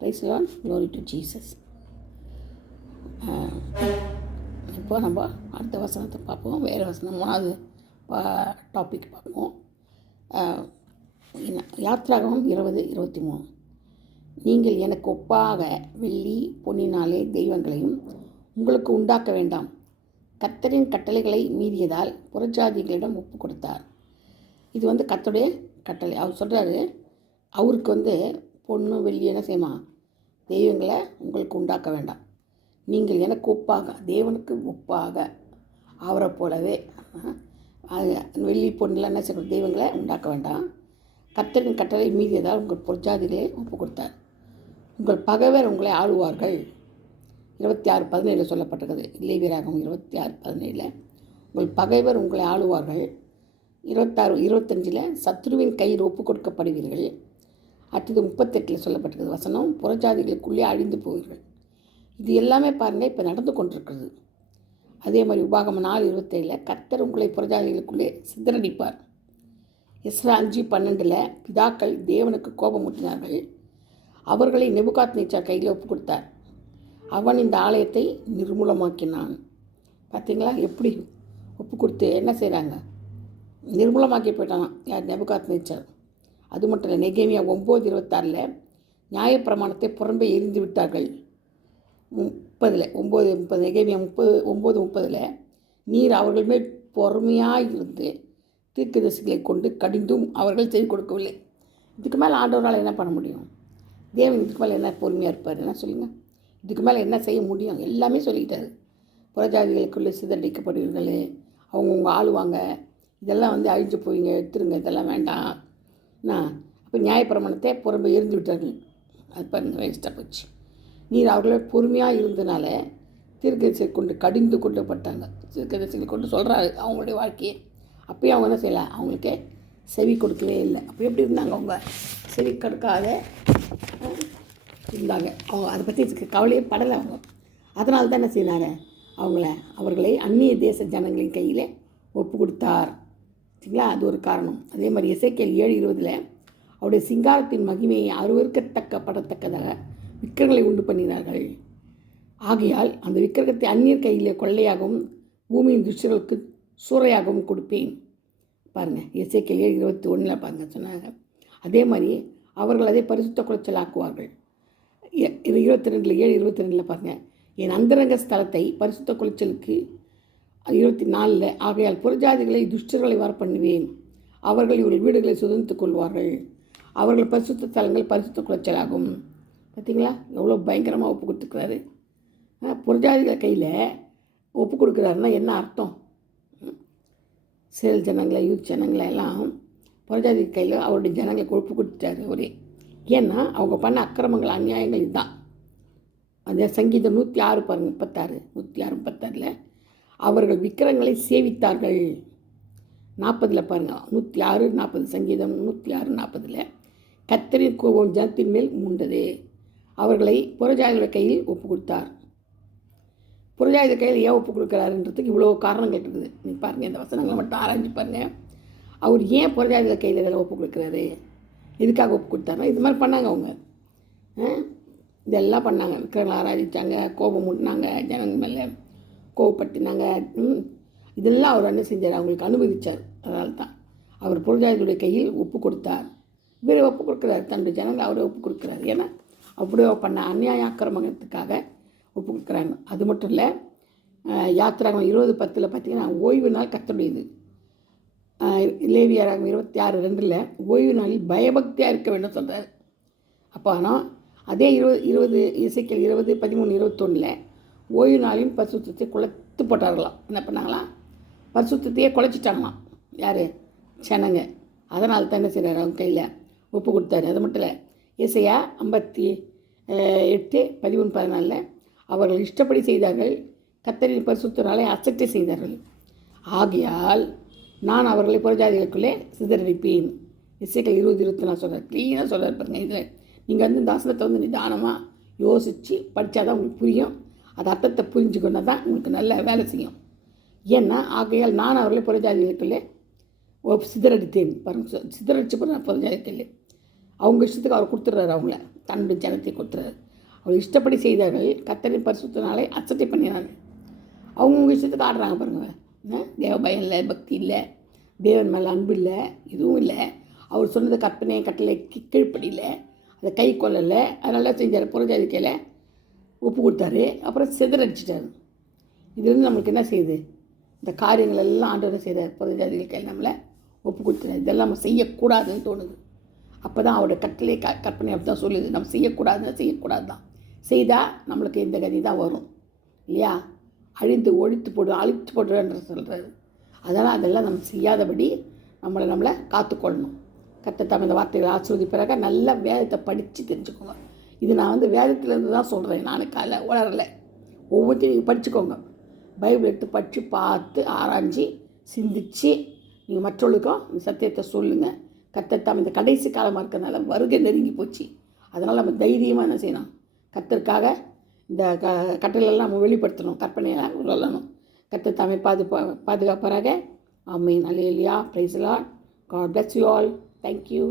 Price the Lord, glory to Jesus. இப்போ நம்ம அடுத்த வசனத்தை பார்ப்போம். வேறு வசனம் 3வது டாபிக் பார்ப்போம். யாத்ராகமம் 20:23. நீங்கள் எனக்கு ஒப்பாக வெள்ளி பொன்னினாலே தெய்வங்களையும் உங்களுக்கு உண்டாக்க வேண்டாம். கர்த்தரின் கட்டளைகளை மீறியதால் புறஜாதிகளிடம் ஒப்பு கொடுத்தார். இது கர்த்தருடைய கட்டளை. அவர் சொல்கிறாரு, அவருக்கு பொண்ணு வெள்ளி என்ன செய்யுமா, தெய்வங்களை உங்களுக்கு உண்டாக்க வேண்டாம். நீங்கள் எனக்கு ஒப்பாக, தேவனுக்கு ஒப்பாக அவரை போலவே வெள்ளி பொண்ணில் என்ன செய்ய தெய்வங்களை உண்டாக்க வேண்டாம். கர்த்தரின் கட்டளை மீறியதால் உங்கள் பொற்ஜாதிகளை ஒப்பு கொடுத்தார். உங்கள் பகைவர் உங்களை ஆளுவார்கள். 26:17 சொல்லப்பட்டிருக்குது. லேவியராகமம் 26:17. உங்கள் பகைவர் உங்களை ஆளுவார்கள். 26-25 சத்ருவின் கையில் ஒப்பு கொடுக்கப்படுவீர்கள். அடுத்தது 38 சொல்லப்பட்டிருக்குது வசனம், புறஜாதிகளுக்குள்ளே அழிந்து போவீர்கள். இது எல்லாமே பாருங்கள் இப்போ நடந்து கொண்டிருக்கிறது. அதே மாதிரி உபாகமம் 4:27 கர்த்தர் உங்களை புறஜாதிகளுக்குள்ளே சிதறடிப்பார். எஸ்ரா 5:12 பிதாக்கள் தேவனுக்கு கோபமூட்டினார்கள். அவர்களை நேபுகாத்நேச்சார் கையில் ஒப்பு கொடுத்தார். அவன் இந்த ஆலயத்தை நிர்மூலமாக்கினான். பார்த்தீங்களா எப்படி ஒப்பு கொடுத்து என்ன செய்கிறாங்க, நிர்மூலமாக்கி போயிட்டான் யார், நேபுகாத்நேச்சார். அது மட்டும் இல்லை, நெகேமியா 9:26 நியாயப்பிரமாணத்தை புறம்பே எரிந்து விட்டார்கள். 9:30 நெகேமியா 9:30 நீர் அவர்கள் மேல் பொறுமையாக இருந்து தீர்க்கதரிசிகளை கொண்டு கடிந்தும் அவர்கள் செவி கொடுக்கவில்லை. இதுக்கு மேலே ஆண்டவரால் என்ன பண்ண முடியும்? தேவன் இதுக்கு மேலே என்ன பொறுமையாக இருப்பார்? என்ன சொல்லுங்கள், இதுக்கு மேலே என்ன செய்ய முடியும்? எல்லாமே சொல்லிக்கிட்டாரு. புறஜாதிகளுக்குள்ளே சிதறடிக்கப்படுவீர்கள், அவங்கவுங்க ஆளுவாங்க, இதெல்லாம் அழிஞ்சு போவீங்க, எடுத்துருங்க, இதெல்லாம் வேண்டாம். அப்போ நியாயப்பிரமாணத்தை புறம்பே எரிந்து விட்டார்கள். அது பாருங்கள், வேஸ்ட்டாக போச்சு. நீர் அவர்களே பொறுமையாக இருந்தனால தீர்க்கதரிசியை கொண்டு கடிந்து கொண்டப்பட்டாங்க. தீர்க்கதரிசிகளை கொண்டு சொல்கிறாரு அவங்களுடைய வாழ்க்கையை. அப்பயும் அவங்க என்ன செய்யலை, அவங்களுக்கே செவி கொடுக்கவே இல்லை. அப்போ எப்படி இருந்தாங்க, அவங்க செவி கொடுக்காத இருந்தாங்க. அவங்க அதை பற்றி கவலையே படலை அவங்க. அதனால தான் என்ன செய்யினாங்க, அவர்களை அந்நிய தேச ஜனங்களின் கையில் ஒப்பு கொடுத்தார். சரிங்களா, அது ஒரு காரணம். அதே மாதிரி எசேக்கியேல் 7:20 அவருடைய சிங்காரத்தின் மகிமையை அருவருக்கத்தக்கப்படத்தக்கதாக விக்கிரகங்களை உண்டு பண்ணினார்கள். ஆகையால் அந்த விக்கிரகத்தை அந்நியர் கையிலே கொள்ளையாகவும் பூமியின் துஷ்டர்களுக்கு சூறையாகவும் கொடுப்பேன். பாருங்கள், எசேக்கியேல் 7:21 பாருங்கள் சொன்னாங்க. அதே மாதிரி அவர்கள் அதை பரிசுத்த குலைச்சல் ஆக்குவார்கள். 7:22 பாருங்கள், என் அந்தரங்க ஸ்தலத்தை பரிசுத்த குலைச்சலுக்கு 24 ஆகையால் புறஜாதிகளை துஷ்டர்களை வர பண்ணுவேன். அவர்கள் இவர்கள் வீடுகளை சுதந்தித்துக் கொள்வார்கள். அவர்கள் பரிசுத்த தலங்கள் பரிசுத்த குலைச்சலாகும். பார்த்தீங்களா எவ்வளோ பயங்கரமாக ஒப்பு கொடுத்துருக்குறாரு. புறஜாதிகள் கையில் ஒப்பு கொடுக்குறாருன்னா என்ன அர்த்தம்? சேல் ஜனங்களை, யூத் ஜனங்களை எல்லாம் புறஜாதி கையில் அவருடைய ஜனங்களை ஒப்பு கொடுத்துட்டாரு அவரே. ஏன்னா அவங்க பண்ண அக்கிரமங்கள், அநியாயங்கள் இதுதான். அந்த சங்கீதம் 106 பாருங்கள், 36 106-36 அவர்கள் விக்கிரங்களை சேவித்தார்கள். 40 பாருங்கள், 106-40 சங்கீதம் 106-40 கர்த்தரின் கோபம் ஜனத்தின் மேல் மூண்டது. அவர்களை புறஜாதிகளுடைய கையில் ஒப்பு கொடுத்தார். புறஜாதி கையில் ஏன் ஒப்பு கொடுக்குறாருன்றதுக்கு இவ்வளோ காரணங்கள் இருக்குது. நீங்கள் பாருங்கள், இந்த வசனங்களை மட்டும் ஆராய்ச்சி பாருங்கள். அவர் ஏன் புறஜாதிகள் கையில் இதெல்லாம் ஒப்பு கொடுக்குறாரு, எதுக்காக ஒப்பு கொடுத்தாருன்னா இது மாதிரி பண்ணாங்க அவங்க. இதெல்லாம் பண்ணாங்க, விக்கிரங்களை ஆராய்ச்சாங்க, கோபம் மூட்டினாங்க, ஜனங்கள் மேலே கோவப்பட்டுனாங்க. இதெல்லாம் அவர் என்ன செஞ்சார், அவங்களுக்கு அனுமதித்தார். அதனால தான் அவர் புறஜாதிகளுடைய கையில் ஒப்பு கொடுத்தார். இவரை ஒப்பு கொடுக்குறாரு, தன்னுடைய ஜனங்களை அவரை ஒப்பு கொடுக்குறாரு. ஏன்னா அப்படியே பண்ண அநியாய ஆக்கிரமணத்துக்காக ஒப்பு கொடுக்குறாங்க. அது மட்டும் இல்லை, யாத்திராகமம் 20:10 பார்த்தீங்கன்னா ஓய்வு நாள் கர்த்தருடையது. லேவியராகமம் 26:2 ஓய்வு நாளில் பயபக்தியாக இருக்க வேண்டும் சொல்கிறார். அப்போ ஆனால் அதே 20 எசேக்கியேல் 20:13-21 ஓய்வு நாளின் பரிசுத்தத்தை குலைத்து போட்டார்களாம். என்ன பண்ணாங்களாம், பரிசுத்தையே குலைச்சிட்டாங்களாம். யார், ஜனங்க. அதனால தான் என்ன செய்கிறார், அவங்க கையில் ஒப்பு கொடுத்தாரு. அது மட்டும் இல்லை, ஏசாயா 58:13-14 அவர்கள் இஷ்டப்படி செய்தார்கள், கர்த்தரின் பரிசுத்த நாளை அசட்டை செய்தார்கள். ஆகையால் நான் அவர்களை புறஜாதிகளுக்குள்ளே சிதறடிப்பேன். எசேக்கியேல் 20:24 சொல்கிறார். க்ளீனாக சொல்கிறார் பாருங்கள். இதில் நீங்கள் இந்த தாசனத்தை நிதானமாக யோசித்து படித்தா தான் உங்களுக்கு புரியும். அது அர்த்தத்தை புரிஞ்சுக்கொண்டா தான் உங்களுக்கு நல்ல வேலை செய்யும். ஏன்னா ஆகையால் நான் அவர்களை புறஜாதிகளுக்குள்ளே சிதறடித்தேன். பாருங்கள், சிதறடிச்சு போகிற புறஜாதிகள் அவங்க இஷ்டத்துக்கு அவர் கொடுத்துட்றாரு அவங்கள. தன்னுடைய ஜனத்தை கொடுத்துறாரு. அவர் இஷ்டப்படி செய்தார்கள், கர்த்தரின் பரிசுத்த நாளை அசட்டை பண்ணினார்கள். அவங்கவுங்க இஷ்டத்துக்கு ஆடுறாங்க பாருங்கள். தேவ பயம் இல்லை, பக்தி இல்லை, தேவன் மேலே அன்பு இல்லை, இதுவும் இல்லை. அவர் சொன்னது கற்பனை கட்டளை கீழ்ப்படியில் அதை கை கொள்ளலை. அதனால செஞ்சார், புறஜாதிக்கையில் ஒப்பு கொடுத்தாரு. அப்புறம் சிதறடிச்சிட்டார். இதுலேருந்து நம்மளுக்கு என்ன செய்யுது? இந்த காரியங்கள் எல்லாம் ஆண்டவர் செய்கிறார். புறஜாதிகள் கையில் நம்மளை ஒப்பு கொடுத்துறாரு. இதெல்லாம் நம்ம செய்யக்கூடாதுன்னு தோணுது. அப்போ தான் அவரோட கட்டளை கற்பனை அப்படி தான் சொல்லுது. நம்ம செய்யக்கூடாது தான். செய்தால் நம்மளுக்கு இந்த கதி தான் வரும் இல்லையா? அழித்து போடுறன்ற சொல்கிறாரு. அதனால் அதெல்லாம் நம்ம செய்யாதபடி நம்மளை காத்துக்கொள்ளணும். கர்த்தர் இந்த வார்த்தைகளை ஆசீர்வதிப்பாராக. நல்லா வேதத்தை படித்து தெரிஞ்சுக்கோங்க. இது நான் வேதத்திலேருந்து தான் சொல்கிறேன். நான் உளரலை. ஒவ்வொருத்தையும் நீங்கள் படிச்சுக்கோங்க. பைபிள் எடுத்து படித்து பார்த்து ஆராய்ச்சி சிந்தித்து நீங்கள் மற்றவர்களுக்கும் இந்த சத்தியத்தை சொல்லுங்கள். கர்த்தர் இந்த கடைசி காலமாக இருக்கிறதுனால வருகை நெருங்கி போச்சு. அதனால் நம்ம தைரியமாக என்ன செய்யணும்? கர்த்தருக்காக இந்த கட்டளையெல்லாம் நம்ம வெளிப்படுத்தணும், கற்பனையெல்லாம் சொல்லணும். கர்த்தர் தாமே பாதுகாப்பாராக. Amen. Hallelujah. Praise the Lord. God bless you all. Thank you.